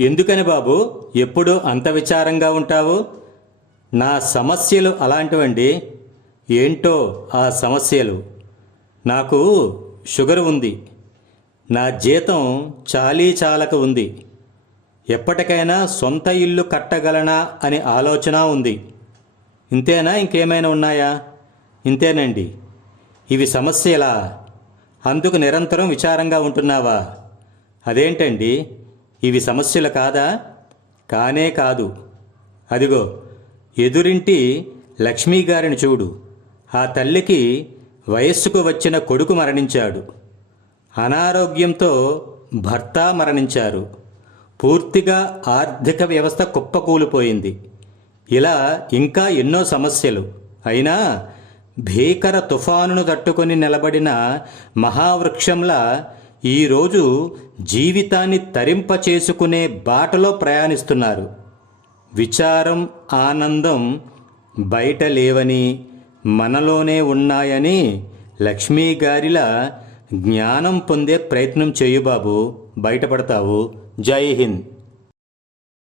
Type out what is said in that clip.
ఎందుకని బాబు ఎప్పుడూ అంత విచారంగా ఉంటావు? నా సమస్యలు అలాంటివండి. ఏంటో ఆ సమస్యలు. నాకు షుగర్ ఉంది. నా జీతం చాలీ చాలక ఉంది. ఎప్పటికైనా సొంత ఇల్లు కట్టగలనా అని ఆలోచన ఉంది. ఇంతేనా, ఇంకేమైనా ఉన్నాయా? ఇంతేనండి. ఇవి సమస్యలా? అందుకు నిరంతరం విచారంగా ఉంటున్నావా? అదేంటండి, ఇవి సమస్యలు కాదా? కానే కాదు. అదిగో ఎదురింటి లక్ష్మీ గారిని చూడు. ఆ తల్లికి వయస్సుకు వచ్చిన కొడుకు మరణించాడు. అనారోగ్యంతో భర్త మరణించారు. పూర్తిగా ఆర్థిక వ్యవస్థ కుప్పకూలిపోయింది. ఇలా ఇంకా ఎన్నో సమస్యలు. అయినా భీకర తుఫానును తట్టుకొని నిలబడిన మహావృక్షంలా ఈరోజు జీవితాన్ని తరింపచేసుకునే బాటలో ప్రయాణిస్తున్నారు. విచారం, ఆనందం బయట లేవని, మనలోనే ఉన్నాయని లక్ష్మీ గారిలా జ్ఞానం పొందే ప్రయత్నం చేయు బాబు. బయటపడతావు. జై హింద్.